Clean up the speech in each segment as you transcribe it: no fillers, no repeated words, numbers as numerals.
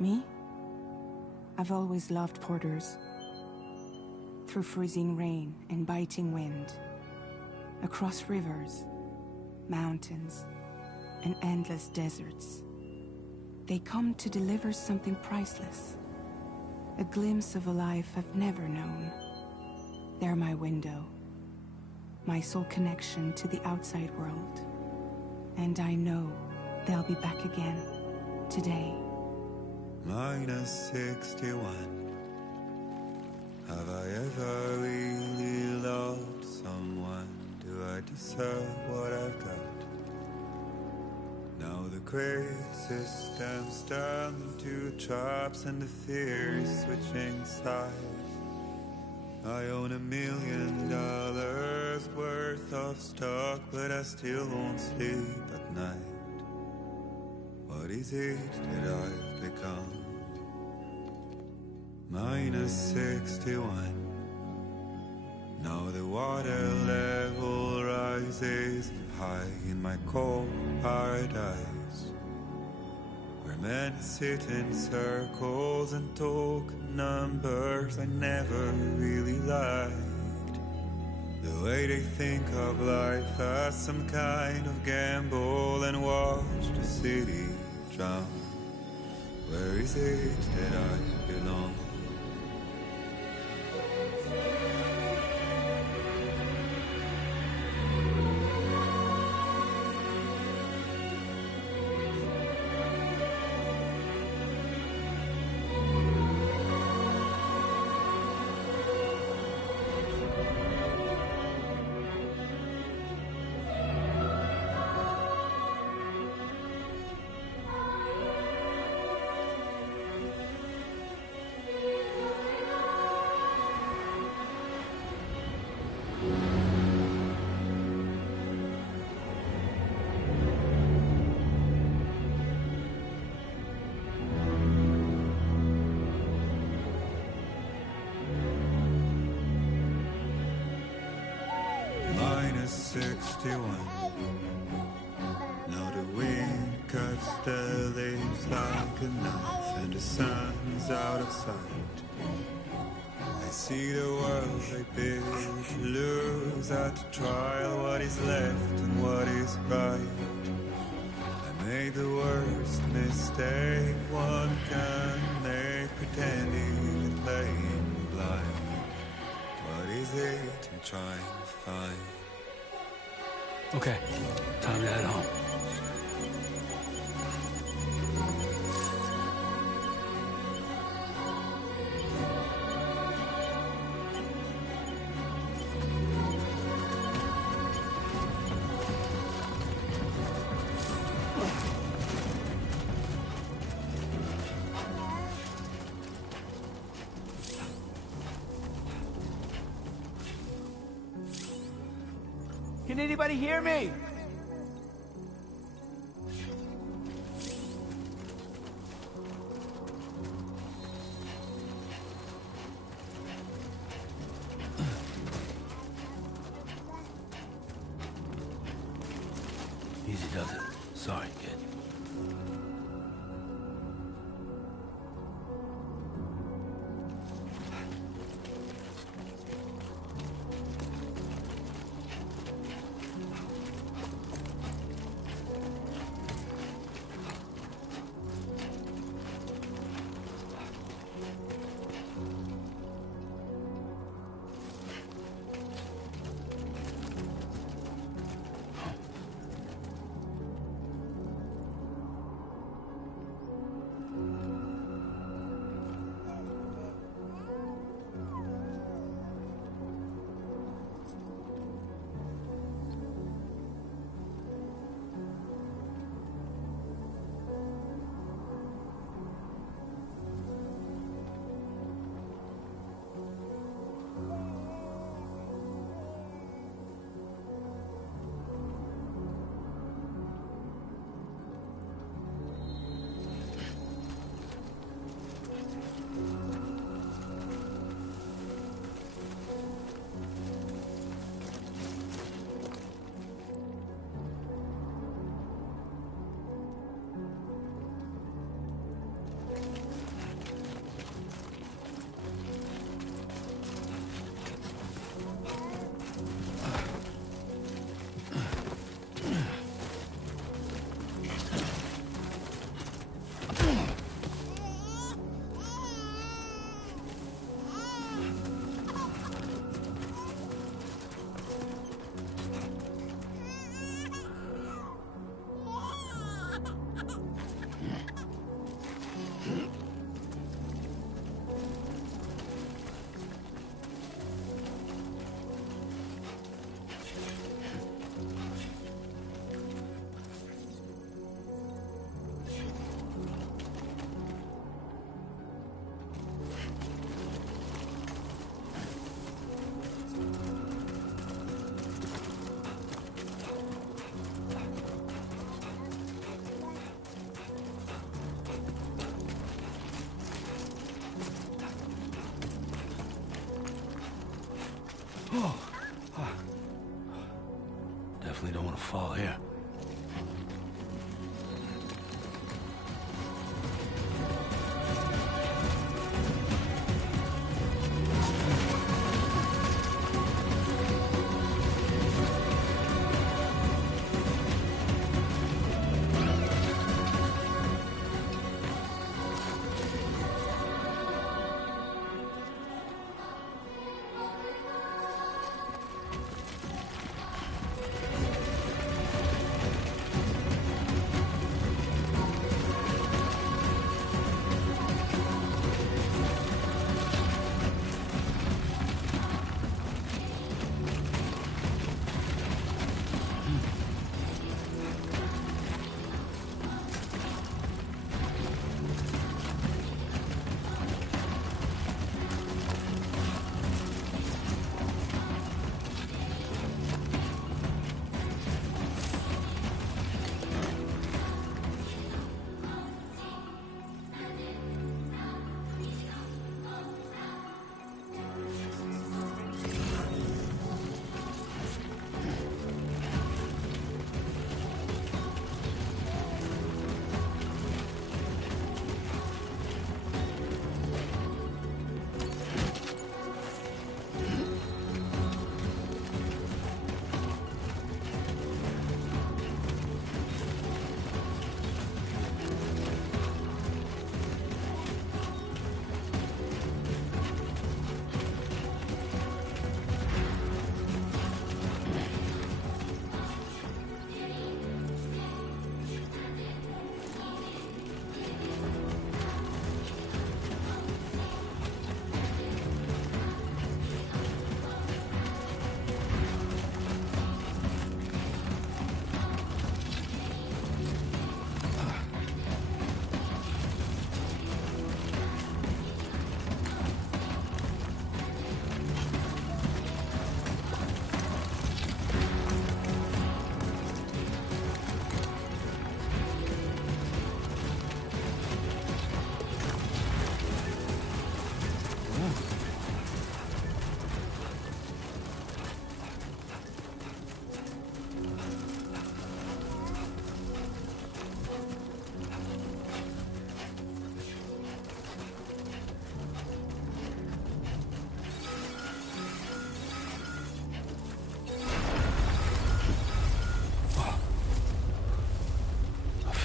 Me? I've always loved porters. Through freezing rain and biting wind, across rivers, mountains, and endless deserts, they come to deliver something priceless. A glimpse of a life I've never known. They're my window, my sole connection to the outside world. And I know they'll be back again, today. Minus 61. Have I ever really loved someone? Do I deserve what I've got? Now the great systems turn into traps and the fear is switching sides. I own $1 million worth of stock, but I still won't sleep at night. What is it that I've become? Minus 61. Now the water level rises high in my cold paradise, where men sit in circles and talk numbers I never really liked. The way they think of life as some kind of gamble and watch the city drown. Where is it that I belong? Minus 61. Now the wind cuts the leaves like a knife, and the sun's out of sight. I see the world I built to lose at the trial, what is left and what is right. I made the worst mistake one can make, pretending and playing blind. What is it I'm trying to find? Okay, time to head home. Can anybody hear me? Easy does it. Sorry, kid. Definitely don't want to fall here.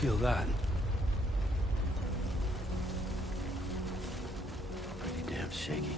feel that. Pretty damn shaky.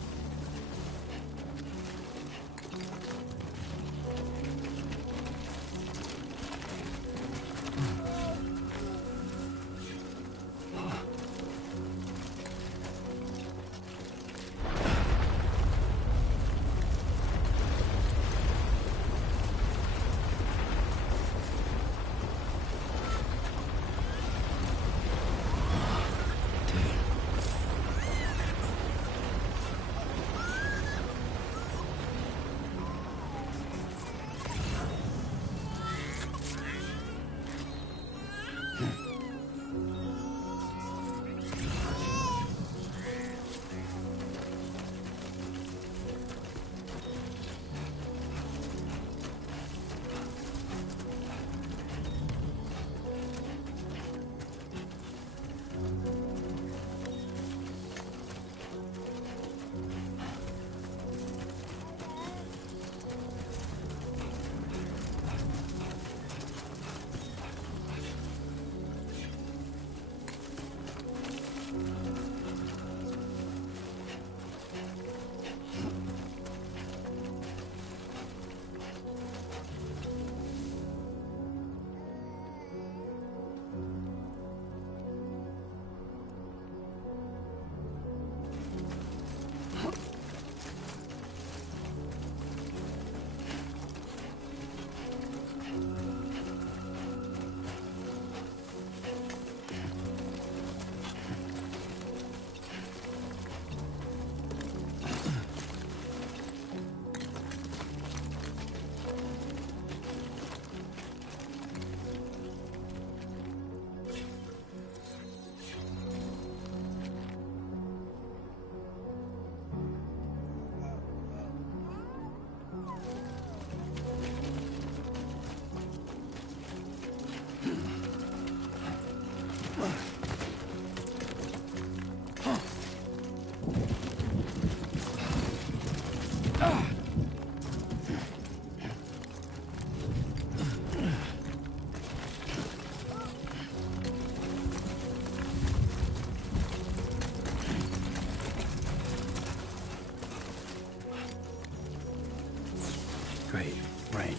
Great. Rain.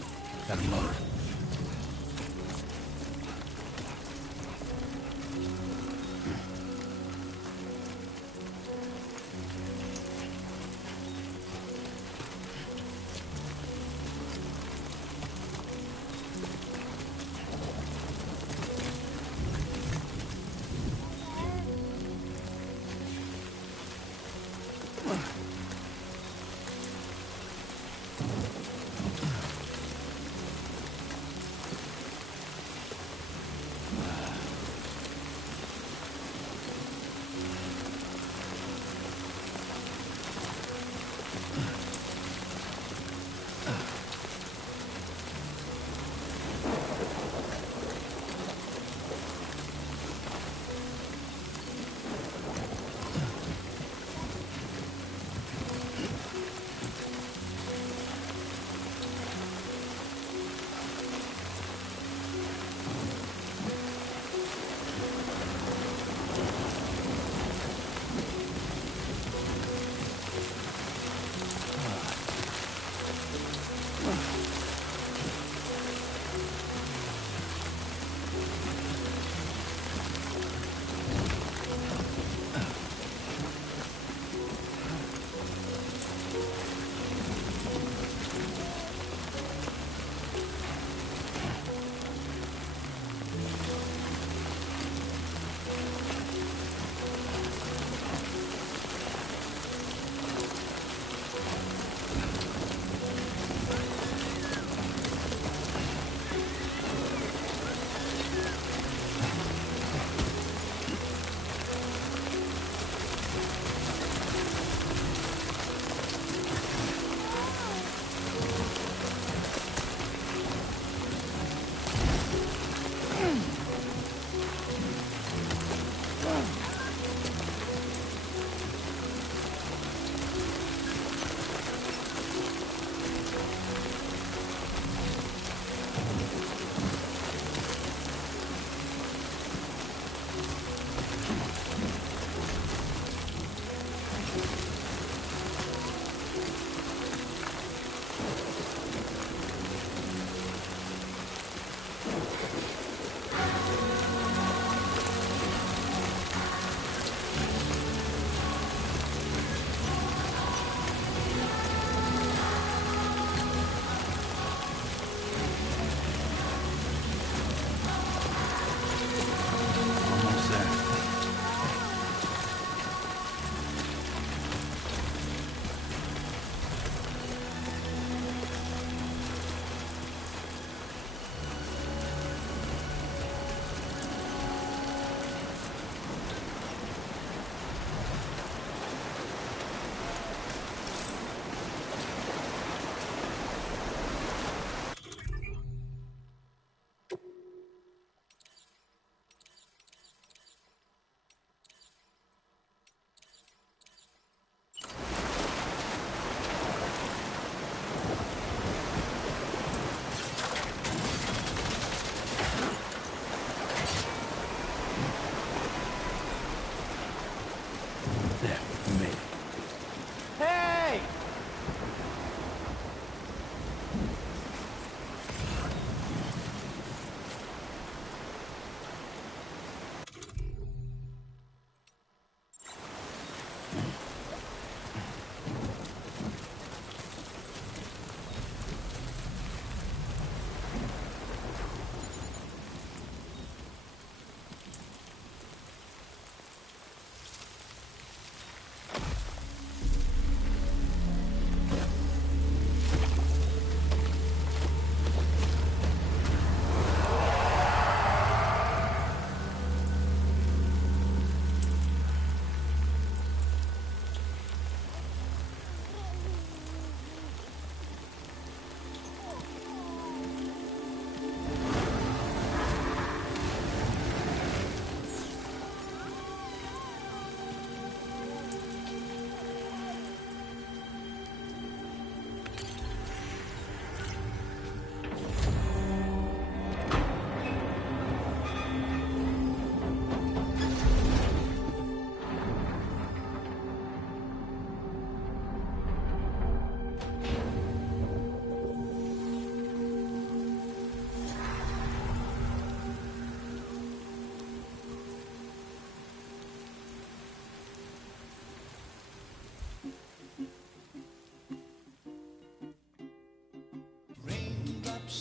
Got a motor.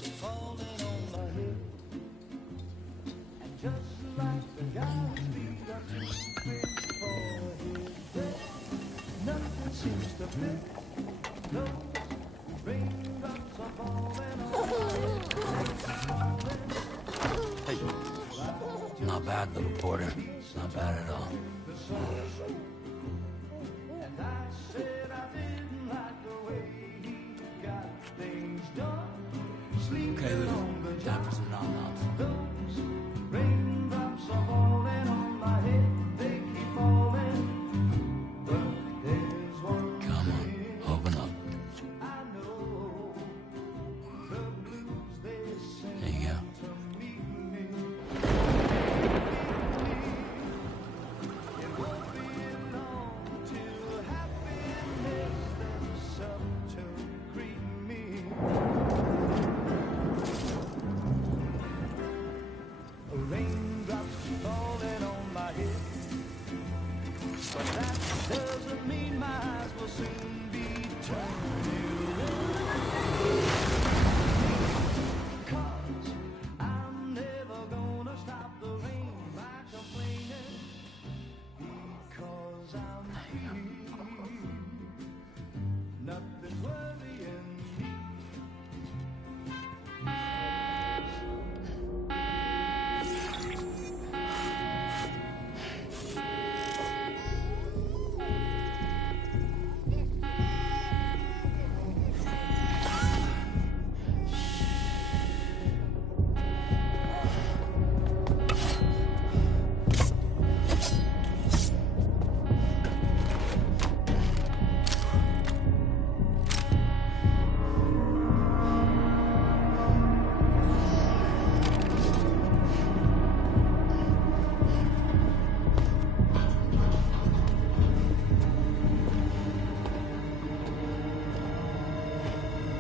are falling on my head. And just like the guy's feet are too big for his bed, nothing seems to fit. Those raindrops are falling on my head. Hey. Not bad, little porter. Not bad at all. And I said I didn't like the way he got things done. Okay, Lou. Time for some nom-noms. Those raindrops are falling on my head. They keep falling. But there's one Come on, open up. I know. The blues they sing There you go. to meet me. It won't be long till happiness steps up to greet me. Raindrops falling on my head, but that doesn't mean my eyes will soon be turning red. 'Cause I'm never gonna stop the rain by complaining, because I'm free. Nothing's worrying me.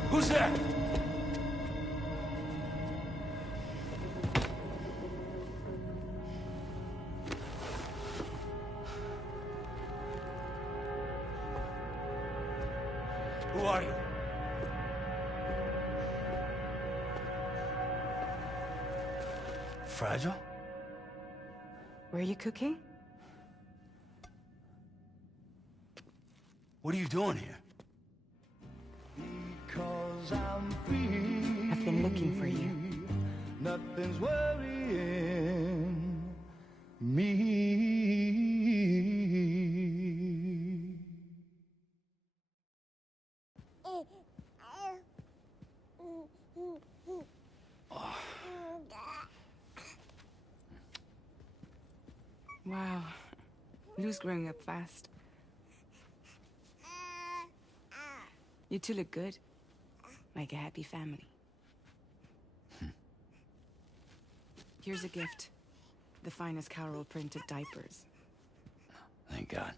Who's there? Who are you? Fragile? Were you cooking? What are you doing here? Because I'm free. I've been looking for you. Nothing's worrying me. Wow. Lou's growing up fast. You two look good. Like a happy family. Here's a gift. The finest Carol printed diapers. Thank God.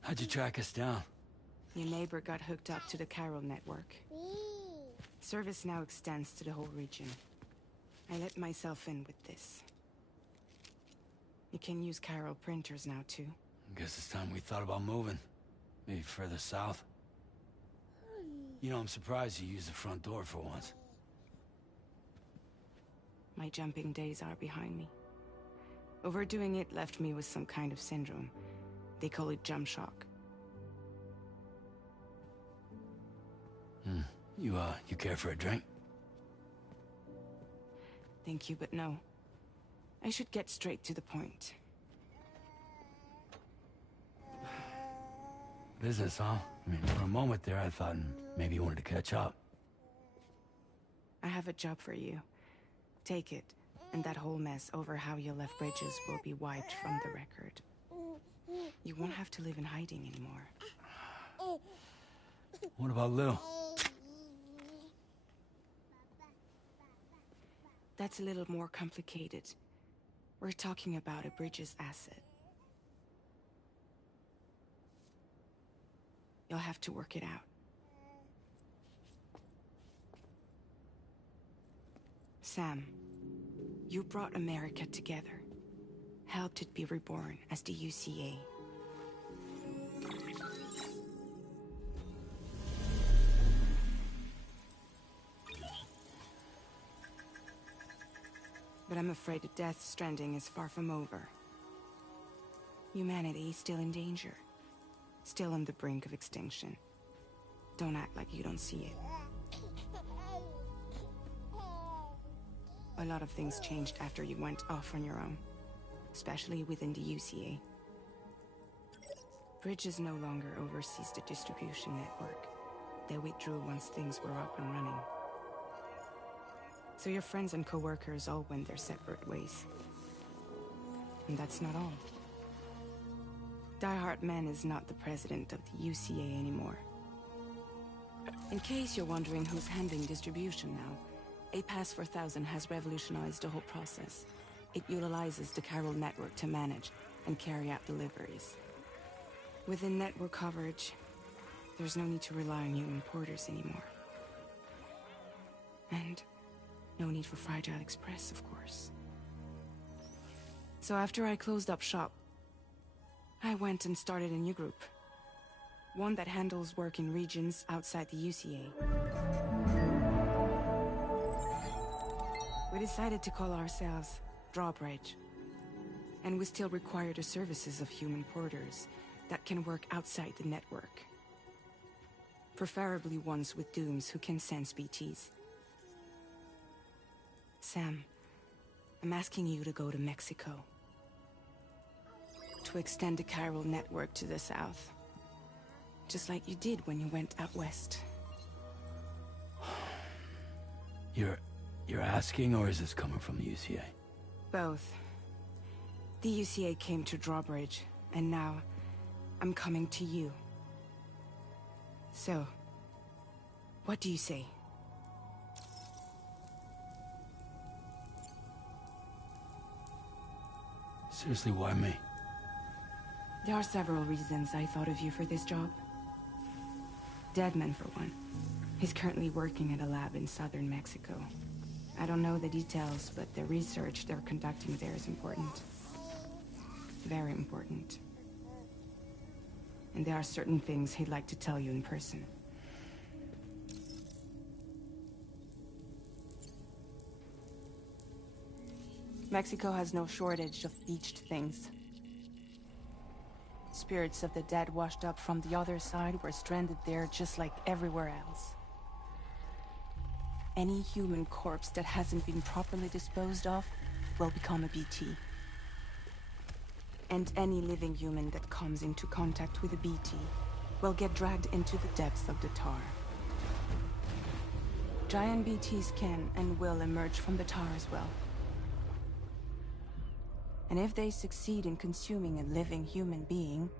How'd you track us down? Your neighbor got hooked up to the Carol network. Service now extends to the whole region. I let myself in with this. You can use Carol printers now too. Guess it's time we thought about moving. Maybe further south. You know, I'm surprised you used the front door for once. My jumping days are behind me. Overdoing it left me with some kind of syndrome. They call it jump shock. You care for a drink? Thank you, but no. I should get straight to the point. Business, huh? I mean, for a moment there, I thought maybe you wanted to catch up. I have a job for you. Take it, and that whole mess over how you left Bridges will be wiped from the record. You won't have to live in hiding anymore. What about Lou? That's a little more complicated. We're talking about a Bridges asset. You'll have to work it out. Sam, you brought America together. Helped it be reborn as the UCA. But I'm afraid that Death Stranding is far from over. Humanity is still in danger. Still on the brink of extinction. Don't act like you don't see it. A lot of things changed after you went off on your own. Especially within the UCA. Bridges no longer oversees the distribution network. They withdrew once things were up and running. So your friends and co-workers all went their separate ways. And that's not all. Die Hartman is not the president of the UCA anymore. In case you're wondering who's handling distribution now, A Pass 4000 has revolutionized the whole process. It utilizes the chiral network to manage and carry out deliveries. Within network coverage, there's no need to rely on human porters anymore. And no need for Fragile Express, of course. So after I closed up shop, I went and started a new group. One that handles work in regions outside the UCA. We decided to call ourselves Drawbridge. And we still require the services of human porters that can work outside the network. Preferably ones with dooms who can sense BTs. Sam, I'm asking you to go to Mexico. To extend the chiral network to the south. Just like you did when you went out west. You're asking, or is this coming from the UCA? Both. The UCA came to Drawbridge, and now I'm coming to you. So, what do you say? Seriously, why me? There are several reasons I thought of you for this job. Deadman, for one. He's currently working at a lab in southern Mexico. I don't know the details, but the research they're conducting there is important. Very important. And there are certain things he'd like to tell you in person. Mexico has no shortage of beached things. Spirits of the dead washed up from the other side were stranded there just like everywhere else. Any human corpse that hasn't been properly disposed of will become a BT. And any living human that comes into contact with a BT will get dragged into the depths of the tar. Giant BTs can and will emerge from the tar as well. And if they succeed in consuming a living human being,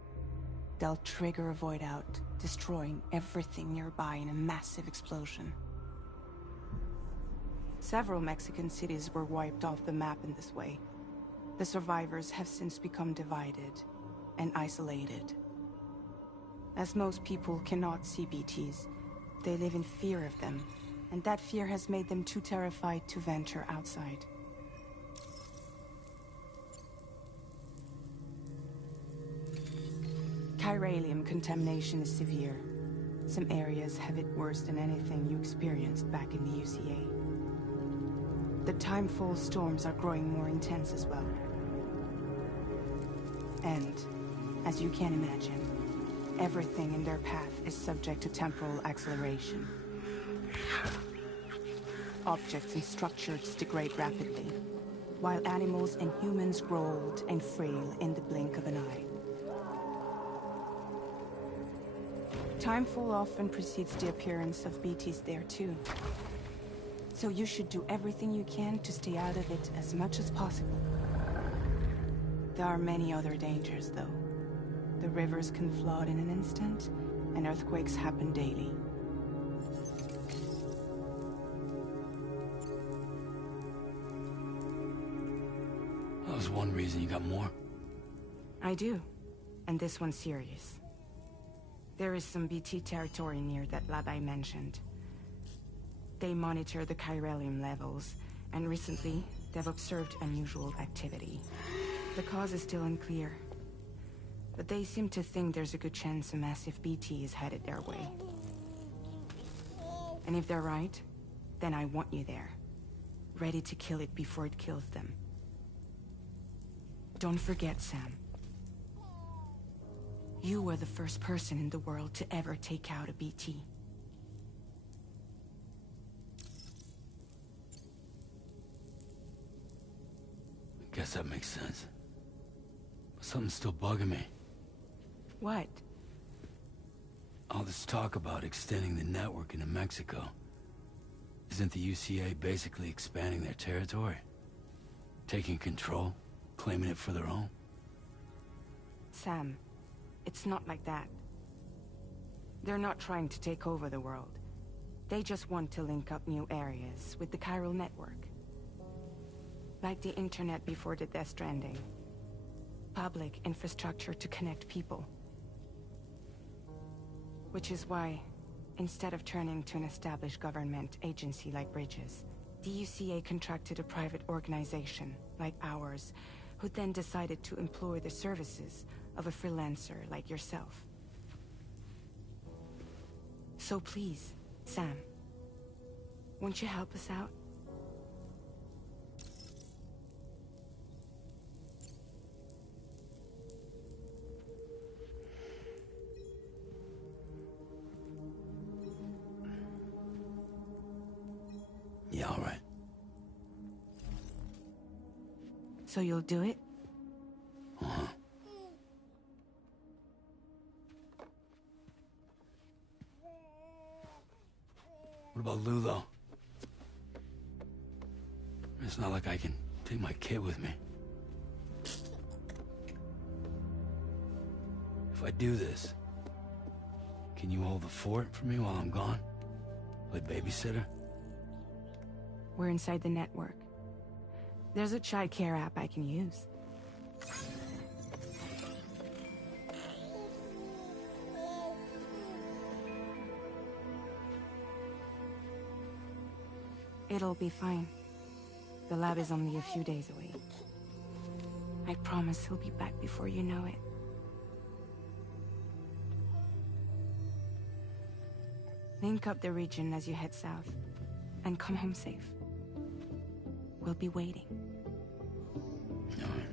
they'll trigger a void out, destroying everything nearby in a massive explosion. Several Mexican cities were wiped off the map in this way. The survivors have since become divided and isolated. As most people cannot see BTs, they live in fear of them, and that fear has made them too terrified to venture outside. Chiralium contamination is severe. Some areas have it worse than anything you experienced back in the UCA. The timefall storms are growing more intense as well. And, as you can imagine, everything in their path is subject to temporal acceleration. Objects and structures degrade rapidly, while animals and humans grow old and frail in the blink of an eye. Timefall often precedes the appearance of BTs there too. So you should do everything you can to stay out of it as much as possible. There are many other dangers, though. The rivers can flood in an instant, and earthquakes happen daily. That was one reason you got more. I do, and this one's serious. There is some BT territory near that lab I mentioned. They monitor the chiralium levels, and recently, they've observed unusual activity. The cause is still unclear, but they seem to think there's a good chance a massive BT is headed their way. And if they're right, then I want you there. ready to kill it before it kills them. Don't forget, Sam. You were the first person in the world to ever take out a BT. I guess that makes sense. But something's still bugging me. What? All this talk about extending the network into Mexico. Isn't the UCA basically expanding their territory? Taking control? Claiming it for their own? Sam, it's not like that. They're not trying to take over the world. They just want to link up new areas with the chiral network. Like the internet before the Death Stranding. Public infrastructure to connect people. Which is why, instead of turning to an established government agency like Bridges, the UCA contracted a private organization, like ours, who then decided to employ the services of a freelancer like yourself. So please, Sam, won't you help us out? Yeah, all right. So you'll do it? Uh-huh. What about Lou, though? It's not like I can take my kid with me. If I do this, can you hold the fort for me while I'm gone? Play babysitter? We're inside the network. There's a child care app I can use. It'll be fine. The lab is only a few days away. I promise he'll be back before you know it. Link up the region as you head south, and come home safe. We'll be waiting. All right.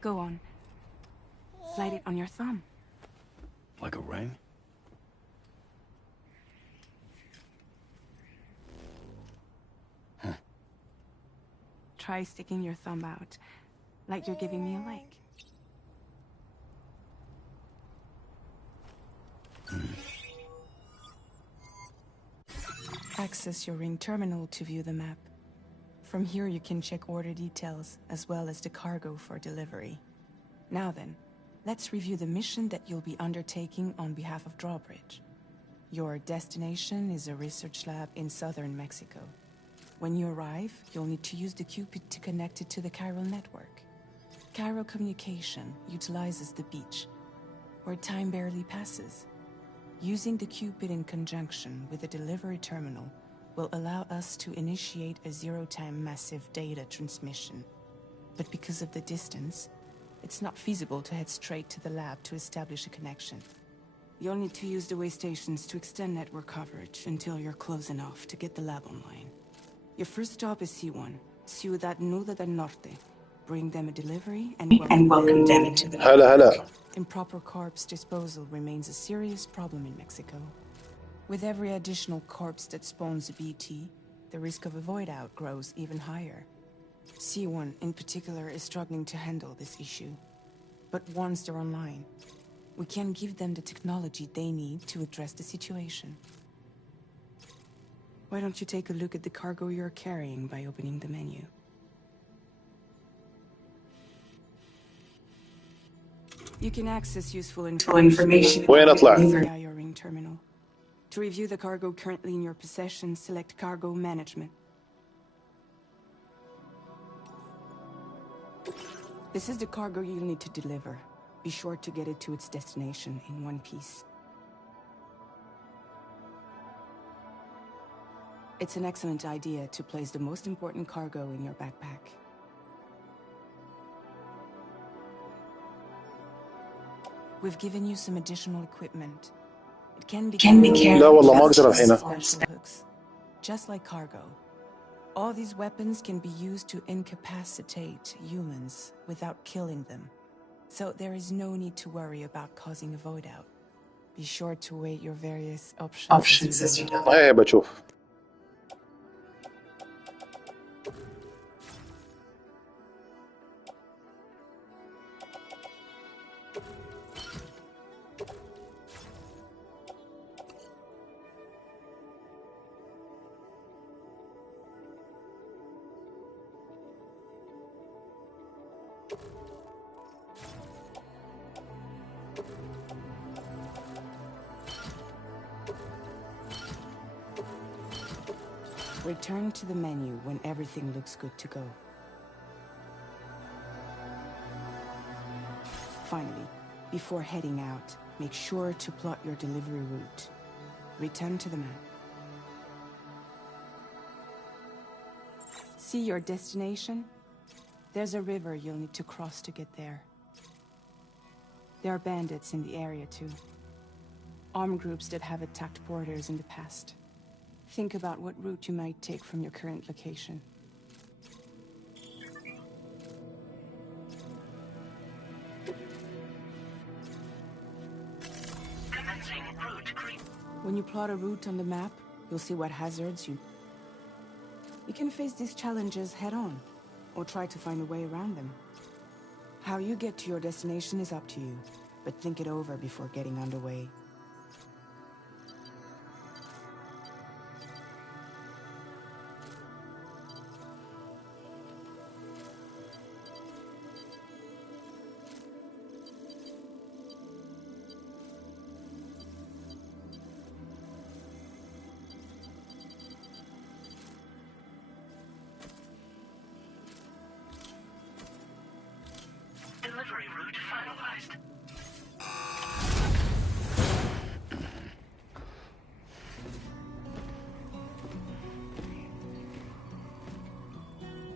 Go on. Slide it on your thumb. Like a ring? Huh. Try sticking your thumb out, like you're giving me a like. Access your ring terminal to view the map. From here you can check order details, as well as the cargo for delivery. Now then, let's review the mission that you'll be undertaking on behalf of Drawbridge. Your destination is a research lab in southern Mexico. When you arrive, you'll need to use the Cupid to connect it to the chiral network. Chiral communication utilizes the beach, where time barely passes. Using the Cupid in conjunction with the delivery terminal will allow us to initiate a zero-time massive data transmission. But because of the distance, it's not feasible to head straight to the lab to establish a connection. You'll need to use the way stations to extend network coverage until you're close enough to get the lab online. Your first stop is C1, Ciudad Nuda del Norte. Bring them a delivery and welcome them into the lab. هلا. Improper corpse disposal remains a serious problem in Mexico. With every additional corpse that spawns a BT, the risk of a void out grows even higher. C1 in particular is struggling to handle this issue. But once they're online, We can give them the technology they need to address the situation. Why don't you take a look at the cargo you're carrying by opening the menu? You can access useful information وين أطلع؟ via your ring terminal. To review the cargo currently in your possession, select Cargo Management. This is the cargo you'll need to deliver. Be sure to get it to its destination in one piece. It's an excellent idea to place the most important cargo in your backpack. We've given you some additional equipment. It can be carried لا والله ما أقدر with الحين. special hooks, just like cargo. All these weapons can be used to incapacitate humans without killing them. So there is no need to worry about causing a void out. Be sure to weigh your various options as you go. هي بشوف. Return to the menu when everything looks good to go. Finally, before heading out, make sure to plot your delivery route. Return to the map. See your destination? There's a river you'll need to cross to get there. There are bandits in the area too. Armed groups that have attacked borders in the past. Think about what route you might take from your current location. When you plot a route on the map, you'll see what hazards you can face these challenges head-on, or try to find a way around them. How you get to your destination is up to you, but think it over before getting underway. Delivery route finalized.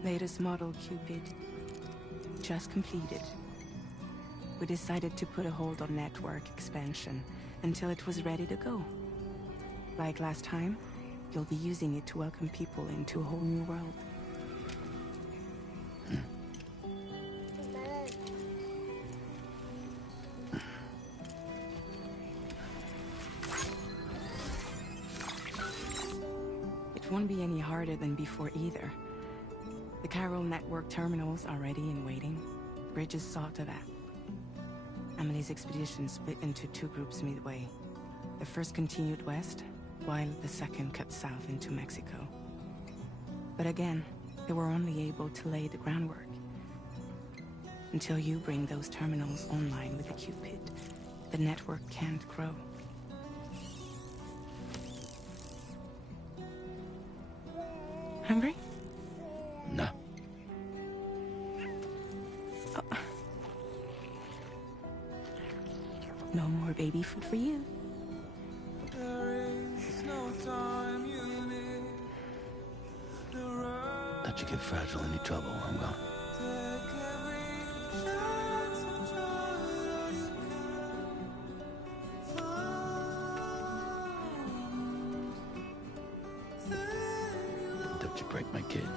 Latest model Cupid. Just completed. We decided to put a hold on network expansion until it was ready to go. Like last time, you'll be using it to welcome people into a whole new world. It won't be any harder than before either. The Chiral network terminals are ready and waiting. Bridges saw to that. Emily's expedition split into two groups midway. The first continued west, while the second cut south into Mexico. But again, they were only able to lay the groundwork. Until you bring those terminals online with the Cupid, the network can't grow. Hungry? No. Oh. No more baby food for you. Let you get fragile any trouble, I'm gone. Don't you break my kid.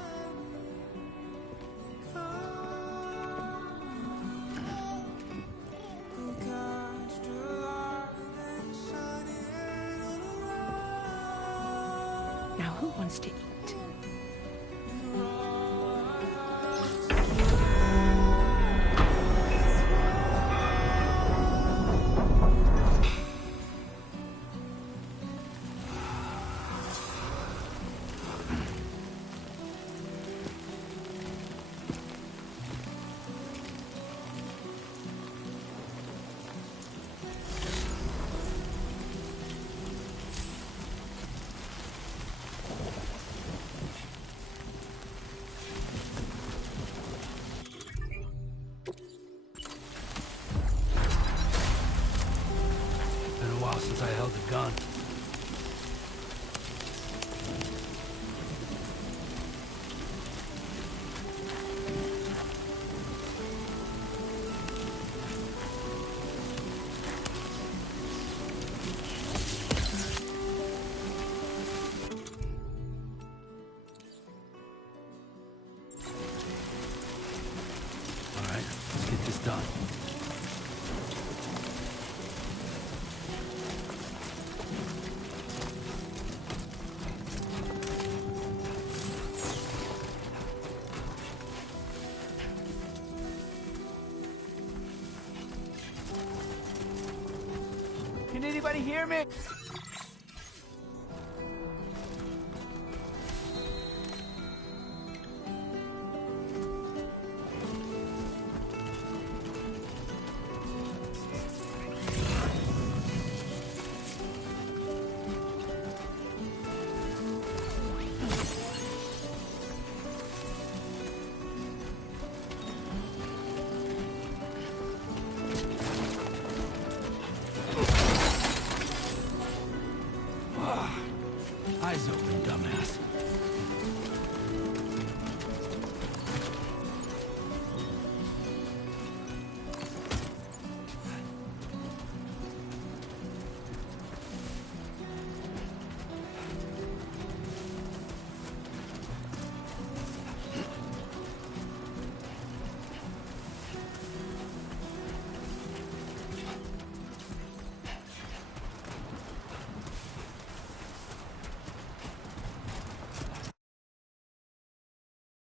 Now who wants to eat? while since I held a gun. All right, let's get this done. Can anybody hear me?